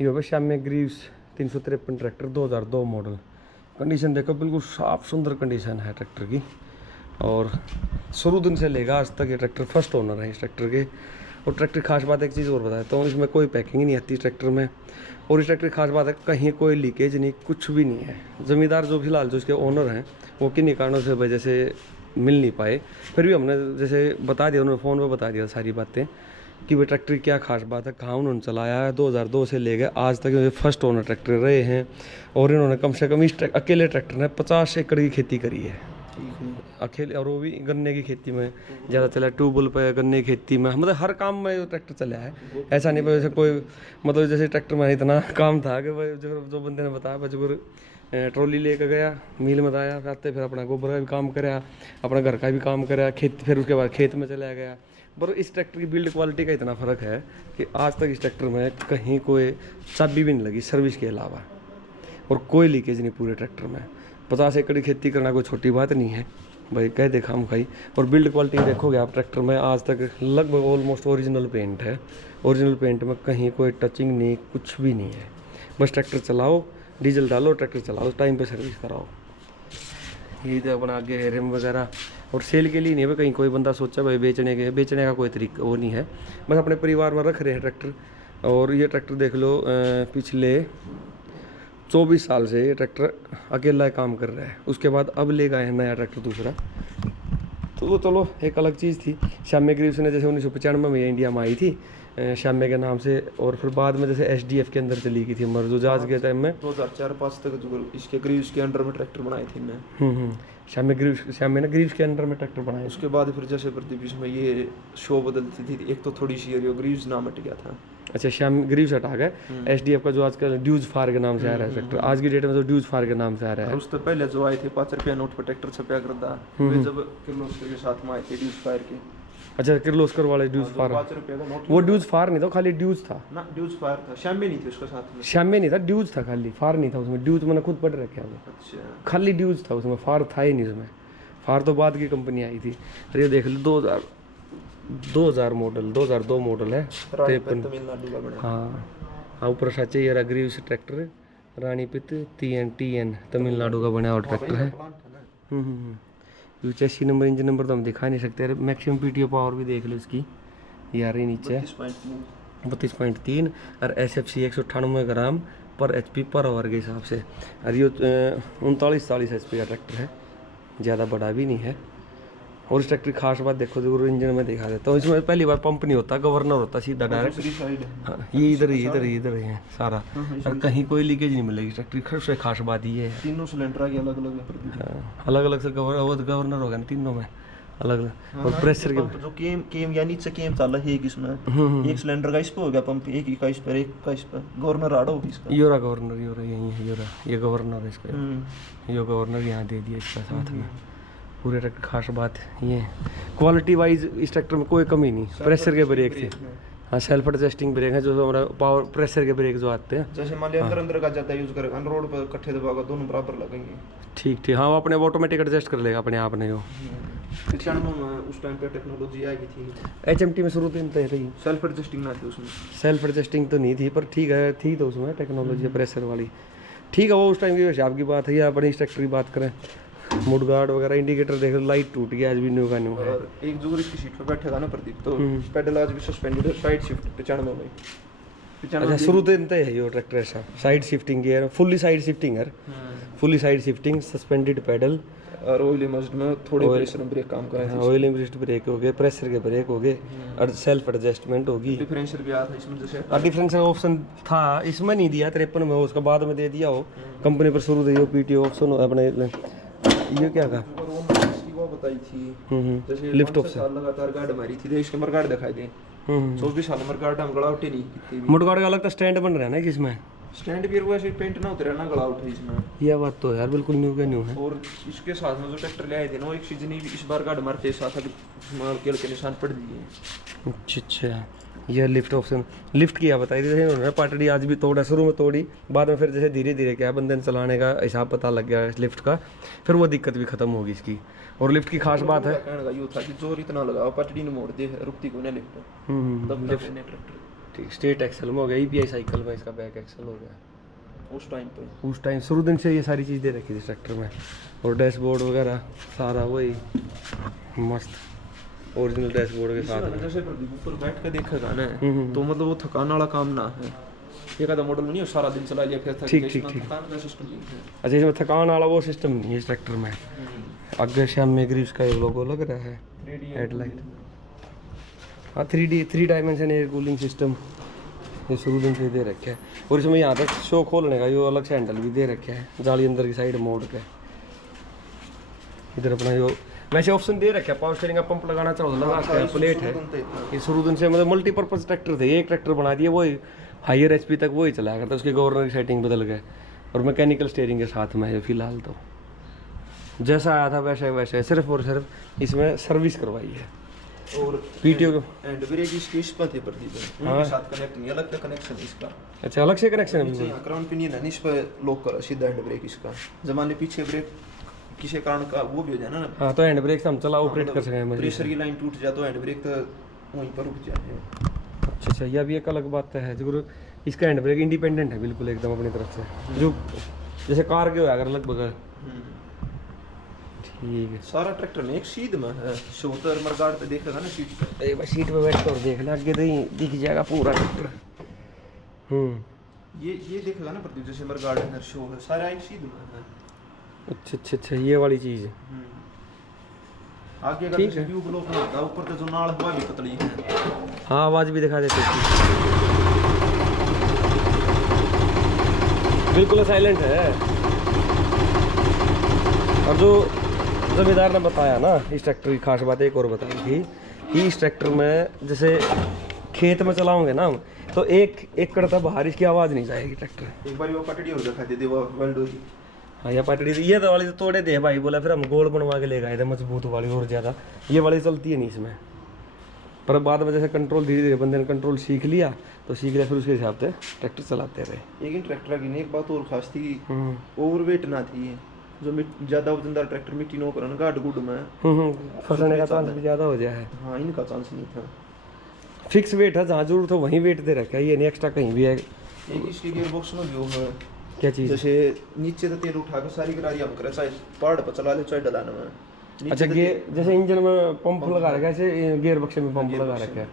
ये होगा श्याम्य Greaves 353 tractor 2002 model. Condition देखो बिल्कुल साफ सुंदर कंडीशन है ट्रैक्टर की। और शुरू दिन से लेगा आज तक ये ट्रैक्टर फर्स्ट ओनर है इस ट्रैक्टर के। और ट्रैक्टर की खास बात एक चीज़ और बताता हूँ, इसमें कोई पैकिंग ही नहीं आती इस ट्रैक्टर में। और इस ट्रैक्टर की खास बात है कहीं कोई लीकेज नहीं, कुछ भी नहीं है। ज़मींदार जो फिलहाल जो इसके ओनर हैं वो किन्हीं कारणों से वजह से मिल नहीं पाए, फिर भी हमने जैसे बता दिया, उन्होंने फ़ोन पे बता दिया सारी बातें कि वो ट्रैक्टर की क्या खास बात है, कहाँ उन्होंने चलाया है। 2002 से ले गए आज तक ये फर्स्ट ओनर ट्रैक्टर रहे हैं। और इन्होंने कम से कम इस अकेले ट्रैक्टर ने 50 एकड़ की खेती करी है अकेले, और वो भी गन्ने की खेती में ज़्यादा चला, ट्यूबवेल पे गन्ने की खेती में, मतलब हर काम में जो ट्रैक्टर चला है। ऐसा नहीं जैसे कोई मतलब जैसे ट्रैक्टर में इतना काम था कि भाई जो बंदे ने बताया बजबूर ट्रॉली लेकर गया, मिल में आया, आते फिर अपना गोबर का भी काम कराया, अपना घर का भी काम कराया, खेत, फिर उसके बाद खेत में चला गया। पर इस ट्रैक्टर की बिल्ड क्वालिटी का इतना फ़र्क है कि आज तक इस ट्रैक्टर में कहीं कोई चाबी भी नहीं लगी सर्विस के अलावा, और कोई लीकेज नहीं पूरे ट्रैक्टर में। 50 एकड़ की खेती करना कोई छोटी बात नहीं है भाई, कह दे खाम खाई। और बिल्ड क्वालिटी देखोगे आप ट्रैक्टर में आज तक लगभग ऑलमोस्ट ओरिजिनल पेंट है। ओरिजिनल पेंट में कहीं कोई टचिंग नहीं, कुछ भी नहीं है। बस ट्रैक्टर चलाओ, डीजल डालो, ट्रैक्टर चलाओ, टाइम पे सर्विस कराओ। ये तो अपना आगे है रिम वगैरह। और सेल के लिए नहीं है, कहीं कोई बंदा सोचा भाई बेचने का कोई तरीका वो नहीं है, बस अपने परिवार में रख रहे हैं ट्रैक्टर। और ये ट्रैक्टर देख लो पिछले 24 साल से ये ट्रैक्टर अकेला काम कर रहा है। उसके बाद अब ले गए हैं नया ट्रैक्टर दूसरा, तो वो चलो एक अलग चीज़ थी। श्याम्य ग्रीव्स ने जैसे 1995 में इंडिया में आई थी श्याम्य के नाम से, और फिर बाद में जैसे SDF के अंदर चली गई थी मर्जुजाज के टाइम में 2004-5 तक जो इसके ग्रीव्स के अंडर में ट्रैक्टर बनाए थे मैं। श्याम्य ने ग्रीव्स के अंडर में ट्रैक्टर बनाए। उसके बाद फिर जैसे प्रदीप इसमें ये शो बदलती थी, एक तो थोड़ी सी ग्रीव्स नाम हट गया था। अच्छा, श्याम ग्रीव्स हटा गए। SDF का जो आजकल ड्यूज फार के नाम से आ रहा है ट्रैक्टर, आज की डेट में जो ड्यूज फार के नाम से आ रहा है। उससे पहले जो आए थे 5 रुपया नोट पर ट्रैक्टर छपया करता, वे जब किर्लोस्कर के साथ में आए थे ड्यूज फायर के। अच्छा, किर्लोस्कर वाले ड्यूज फार, 5 रुपया का नोट। वो ड्यूज फार नहीं था, खाली ड्यूज था ना, ड्यूज फायर था, श्याम्य नहीं थी उसके साथ में। श्याम्य नहीं था, ड्यूज था खाली, फार नहीं था उसमें। ड्यूज मैंने खुद पढ़ रखा है, अच्छा, खाली ड्यूज था उसमें, फार था ही नहीं उसमें। फार तो बाद की कंपनी आई थी। अरे ये देख लो 2000 मॉडल, 2002 मॉडल है, 53 तमिलनाडु का बना। हाँ, ऊपर साचे ये ग्रीव्स ट्रैक्टर रानीपित TN तमिलनाडु का बना हुआ ट्रैक्टर है। ये 86 नंबर इंजन नंबर तो हम दिखा नहीं सकते। मैक्सिमम PTO पावर भी देख लो इसकी, ये आ रही नीचे 32.3 और SFC 198 ग्राम पर HP पर आवर के हिसाब से। और ये 39-40 HP का ट्रैक्टर है, ज़्यादा बड़ा भी नहीं है। और इस ट्रैक्टर की खास बात देखो, जरूर इंजन में दिखा देता हूँ। इसमें पहली बार पंप नहीं होता, गवर्नर होता सीधा डायरेक्ट। हाँ, ये इधर ही है सारा, और कहीं कोई लीकेज नहीं मिलेगी ट्रैक्टर की। सबसे खास बात ये है तीनों सिलेंडर के अलग अलग है, अलग अलग से गवर्नर होगा ना तीनों में अलग अलग। और प्रेशर के जो केम या नीचे केम चाला है एक इसमें, एक सिलेंडर का इस पे हो गया पंप, एक ही का इस पर, एक का इस पर। गवर्नर आड़ो इसका, योरा गवर्नर, योरा यही है, योरा ये गवर्नर है इसका। ये गवर्नर यहाँ दे दिया इसका साथ में। पूरे ट्रैक्टर खास बात ये क्वालिटी वाइज इस ट्रैक्टर में कोई कमी नहीं। प्रेशर के ब्रेक थे, हाँ, सेल्फ एडजस्टिंग ब्रेक है, जो हमारा पावर प्रेशर के ब्रेक जो आते हैं। जैसे मान लिया अंदर का ज़्यादा यूज करेगा, रोड पर इकट्ठे दबाओगे दोनों बराबर लगेंगे। ठीक, हाँ, वो अपने ऑटोमेटिक एडजस्ट कर लेगा अपने आप ने। वो 95 में उस टाइम पे टेक्नोलॉजी आई थी। HMT में शुरू तो रही, सेल्फ एडजस्टिंग ना थी उसमें। सेल्फ एडजस्टिंग तो नहीं थी, पर ठीक है थी तो उसमें टेक्नोलॉजी प्रेशर वाली। ठीक है, वो उस टाइम की हिसाब की बात है। या अपनी इस ट्रैक्टर की बात करें, मुडगार्ड वगैरह, इंडिकेटर देख लो, लाइट टूट गया, आज भी न्यू का न्यू है। और एक जो इसकी सीट पे बैठेगा ना प्रदीप, तो पेडल आज भी सस्पेंडेड है, साइड शिफ्ट 95 में। अच्छा, शुरू तो इनते है ये ट्रैक्टर ऐसा side shifting gear, fully side shifting है, fully side shifting, suspended pedal, और ऑयल इमर्ज्ड में थोड़े प्रेशर में ब्रेक काम कराए थे। ऑयल इमर्ज्ड ब्रेक हो गए, प्रेशर के ब्रेक हो गए, और सेल्फ एडजस्टमेंट होगी। डिफरेंशियल भी आया था इसमें, जैसे डिफरेंशियल ऑप्शन था इसमें, नहीं दिया 53 में, उसका बाद में दे दिया हो कंपनी पर। शुरू दे PTO ऑप्शन अपने, ये क्या था वो बताई थी, जैसे लिफ्ट ऑप्शन लगातार गार्ड मारी थी, इसके मरगार्ड दिखाई दे 24 साल मरगार्ड हम गड़ा उठे नहीं की थी। मुडगार्ड का अलग तो स्टैंड बन रहा है ना किसमें, स्टैंड भी वैसे पेंट ना उतरे ना, गड़ा उठे इसमें। ये बात तो यार बिल्कुल न्यू का न्यू है। और इसके साथ में जो ट्रैक्टर ले आए थे ना, वो एक सीजन इस बार गार्ड मारते साथ केल के निशान पड़ दिए। अच्छा, यह लिफ्ट ऑप्शन, लिफ्ट किया बताई थी उन्होंने। पाटड़ी आज भी तोड़ा, शुरू में तोड़ी, बाद में फिर जैसे धीरे धीरे क्या बंदे ने चलाने का हिसाब पता लग गया लिफ्ट का, फिर वो दिक्कत भी खत्म होगी इसकी। और लिफ्ट की खास बात है, कहने का ये था कि जोर इतना लगाओ पाटड़ी ने मोड़ दे, रुकती को ना लिफ्ट। तब लिफ्ट ने ट्रैक्टर ठीक। स्टेट एक्सल में हो गया, EPI साइकिल में इसका बैक एक्सल हो गया। उस टाइम पे उस टाइम शुरू दिन से ये सारी चीज़ दे रखी थी इस ट्रैक्टर में। और डैशबोर्ड वगैरह सारा वही मस्त ओरिजिनल डैशबोर्ड के साथ में। जैसे प्रदीप ऊपर बैठ के देखेगा ना तो मतलब वो थकान वाला काम ना है। ये का मॉडल नहीं है सारा दिन चला लिया फिर ठीक ठीक ठीक। अच्छा इसमें थकान वाला वो सिस्टम नहीं है इस ट्रैक्टर में। आगे श्याम में ग्रीव्स का ये लोगो लग रहा है, हेडलाइट। हाँ 3 डायमेंशन एयर कूलिंग सिस्टम ये शुरू दिन से दे रखे है। और इसमें यहाँ तक शो खोलने का ये अलग से हैंडल भी दे रखे है, जाली अंदर की साइड मोड़ के। इधर अपना जो वैसे ऑप्शन दे रखे है, पावर स्टीयरिंग का पंप लगाना चाहो तो लगा सकते हैं, प्लेट है। ये शुरू दिन से मतलब मल्टीपर्पज ट्रैक्टर थे, एक ट्रैक्टर बना दिए वही हायर HP तक वही चलाया करता, उसके गवर्नर की सेटिंग बदल गए और मैकेनिकल स्टीयरिंग के साथ में है फिलहाल। तो जैसा आया था वैसे वैसे सिर्फ और सिर्फ इसमें सर्विस करवाई है। और PTO एंड ब्रेक इसकी इस पर थे प्रदीप उनके साथ कनेक्ट नहीं, अलग कनेक्शन इसका। अच्छा अलग से कनेक्शन है नीचे क्राउन पिनियन है, इस पर लॉक करा सीधा हैंड ब्रेक इसका। जमाने पीछे ब्रेक किसी कारण का वो भी हो जाए ना। हाँ तो हैंड ब्रेक से हम चला ऑपरेट कर सकें। प्रेशर की लाइन टूट जाए तो हैंड ब्रेक तो वहीं पर रुक जाए। अच्छा अच्छा, यह भी एक अलग बात है जो इसका हैंड ब्रेक इंडिपेंडेंट है बिल्कुल एकदम अपनी तरफ से, जो जैसे कार के हो अगर लगभग। ठीक है। सारा ट्रैक्टर में एक सीध में है, शोतर मरगार्ड पे देखेगा ना सीट पे। एक बार सीट पे बैठ कर देख ले, आगे तो ही दिख जाएगा पूरा ट्रैक्टर। ये देखेगा ना प्रदीप जैसे मरगार्ड अंदर शो है, सारा एक सीध में है। अच्छा अच्छा अच्छा, ये वाली चीज़ आगे अगर जैसे व्यू ब्लॉक ना होता ऊपर तो जो नाल हुआ भी पतली है। हाँ आवाज़ भी दिखा देते बिल्कुल साइलेंट है। और जो जमींदार ने बताया ना इस ट्रैक्टर की खास बात एक और बताई थी कि इस ट्रैक्टर में जैसे खेत में चलाओगे ना हम तो एक करता बाहर इसकी आवाज़ नहीं जाएगी ट्रैक्टर। एक बार वो पटड़ी और दिखा दे वो वेल्डो की। हाँ ये पटड़ी ये तो वाली तो तोड़े दे भाई, बोला फिर हम गोल बनवा के ले गए थे मजबूत वाली और ज़्यादा। ये वाली चलती है नहीं इसमें, पर बाद में जैसे कंट्रोल धीरे धीरे बंदे ने कंट्रोल सीख लिया तो सीख लिया, फिर उसके हिसाब से ट्रैक्टर चलाते रहे। लेकिन ट्रैक्टर की एक बात और खास थी, ओवरवेट ना थी। जो ज़्यादा वजनदार ट्रैक्टर मिट्टी नो करन गाड़ गुड में फंसने का चांस भी ज़्यादा हो जाए। हाँ इनका चांस नहीं था। फिक्स वेट है, जहाँ जरूरत हो वहीं वेट दे रखा है, ये नहीं एक्स्ट्रा कहीं भी है। एक इसके गियर बॉक्स में भी वो है क्या चीज़, जैसे नीचे तो तेल उठा के सारी गाड़ी हम करे चाहे पहाड़ पर चला ले चाहे डलाने में। अच्छा गियर जैसे इंजन में पंप लगा रखा है, ऐसे गियर बक्से में पंप लगा रखा है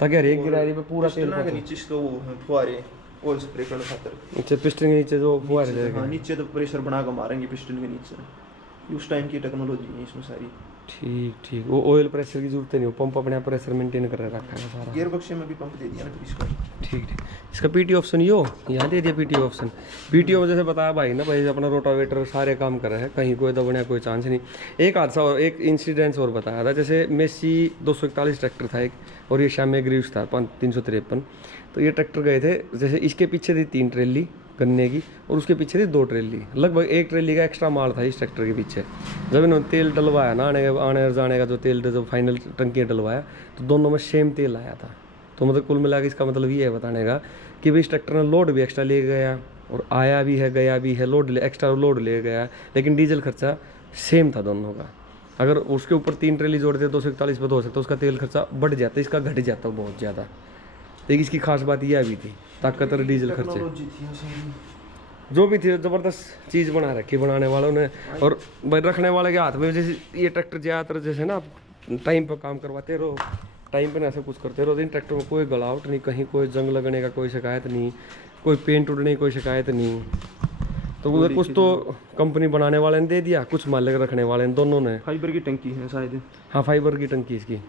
ताकि हर एक गिरारी पे पूरा तेल के नीचे इसका वो है फुहारे ऑयल स्प्रे करने खातिर। अच्छा पिस्टन के नीचे जो फुहारे लगे। हाँ नीचे तो प्रेशर बना के मारेंगे पिस्टन के नीचे, उस टाइम की टेक्नोलॉजी है इसमें सारी। ठीक ठीक, वो ऑयल प्रेशर की जरूरत नहीं, वो पंप अपने आप प्रेशर मेंटेन कर रखा है सारा। गियर बक्से में भी पंप दे दिया ना फिर इसका। ठीक ठीक, इसका PT ऑप्शन यहाँ दे दिया PT ऑप्शन। PTO में जैसे बताया भाई ना भाई अपना रोटावेटर सारे काम कर रहे हैं, कहीं कोई दबने कोई चांस नहीं। एक हादसा और एक इंसिडेंस और बताया था, जैसे मेसी 241 ट्रैक्टर था एक और ये श्याम ग्रीव्स था 353। तो ये ट्रैक्टर गए थे, जैसे इसके पीछे थी 3 ट्रेली गन्ने की और उसके पीछे थी 2 ट्रेली, लगभग 1 ट्रेली का एक्स्ट्रा माल था इस ट्रैक्टर के पीछे। जब इन्होंने तेल डलवाया ना आने और जाने का जो तेल जो फाइनल टंकियाँ डलवाया तो दोनों में सेम तेल आया था। तो मतलब कुल मिला के इसका मतलब ये है बताने का कि भाई इस ट्रैक्टर ने लोड भी एक्स्ट्रा ले गया और आया भी है गया भी है, एक्स्ट्रा लोड ले गया, लेकिन डीजल खर्चा सेम था दोनों का। अगर उसके ऊपर 3 ट्रेली जोड़ते 241 पे तो हो सकता है उसका तेल खर्चा बढ़ जाता, इसका घट जाता बहुत ज़्यादा। लेकिन इसकी खास बात यह भी थी ताकतर डीजल खर्चे जो भी थी ज़बरदस्त चीज़ बना रखी बनाने वालों ने। और रखने वाले के हाथ में जैसे ये ट्रैक्टर ज़्यादातर जैसे ना टाइम पर काम करवाते रहो, टाइम पे ना ऐसा कुछ करते रहो। इन ट्रैक्टर में कोई गलावट नहीं, कहीं कोई जंग लगने का कोई शिकायत नहीं, कोई पेंट उड़ने की कोई शिकायत नहीं। तो उधर कुछ तो कंपनी बनाने वाले ने दे दिया, कुछ मालिक रखने वाले ने, दोनों ने। फाइबर की टंकी है शायद। हाँ फाइबर की टंकी इसकी,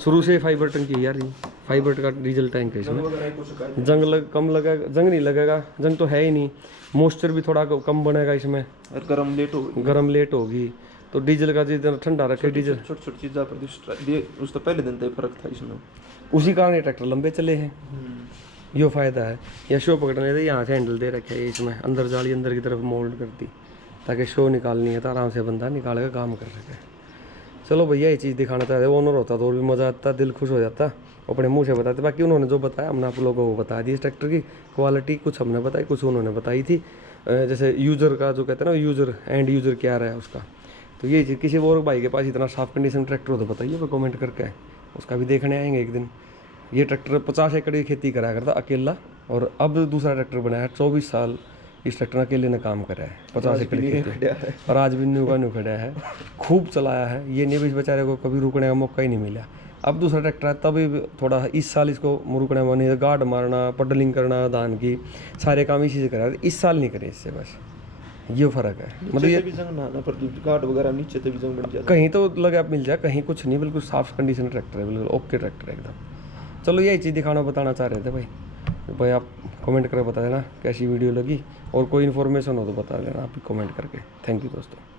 शुरू से फाइबर टंकी है यार, फाइबर का डीजल टैंक है इसमें। कम लगेगा, जंग नहीं लगेगा, जंग तो है ही नहीं। मॉइस्चर भी थोड़ा कम बनेगा इसमें और गरम लेट होगी तो डीजल का जितना ठंडा रखे डीजल छोटी छोटी चीज़ पर उस तो पहले दिन तक फर्क था इसमें, उसी कारण ये ट्रैक्टर लंबे चले हैं। ये फ़ायदा है। या शो पकड़ने थे यहाँ से हैंडल दे रखे है इसमें, अंदर जाली अंदर की तरफ मोल्ड कर दी ताकि शो निकालनी है तो आराम से बंदा निकाल कर काम कर सके। चलो भैया ये चीज़ दिखाना चाहते, ओनर होता तो और भी मज़ा आता, दिल खुश हो जाता, अपने मुंह से बताते। बाकी उन्होंने जो बताया हमने आप लोगों को बता दी। इस ट्रैक्टर की क्वालिटी कुछ हमने बताई, कुछ उन्होंने बताई थी। जैसे यूज़र का जो कहते हैं ना, यूज़र एंड यूज़र क्या रहा है उसका, तो ये चीज़ किसी और भाई के पास इतना साफ कंडीशन ट्रैक्टर हो तो बताइए वो कमेंट करके, उसका भी देखने आएंगे एक दिन। ये ट्रैक्टर 50 एकड़ की खेती करा करता अकेला, और अब दूसरा ट्रैक्टर बनाया है। 24 साल इस ट्रैक्टर अकेले ने काम करा है, 50 एकड़ की खेती, और आज भी न्यू का न्यू खड़ा है, खूब चलाया है। ये नहीं भी इस बेचारे को कभी रुकने का मौका ही नहीं मिला। अब दूसरा ट्रैक्टर है, तभी थोड़ा इस साल इसको रुकने में नहीं, गार्ड मारना, पडलिंग करना, धान की सारे काम इसी से करा, इस साल नहीं करे इससे, बस ये फर्क है। मतलब ये भी जंग ना ना पर गार्ड वगैरह नीचे तो भी जंग बन जाता कहीं तो लगे मिल जाए, कहीं कुछ नहीं, बिल्कुल साफ कंडीशन ट्रैक्टर है, बिल्कुल ओके ट्रैक्टर है एकदम। चलो यही चीज़ दिखाना बताना चाह रहे थे भाई आप कमेंट करके बता देना कैसी वीडियो लगी, और कोई इन्फॉर्मेशन हो तो बता देना आप कमेंट करके। थैंक यू दोस्तों।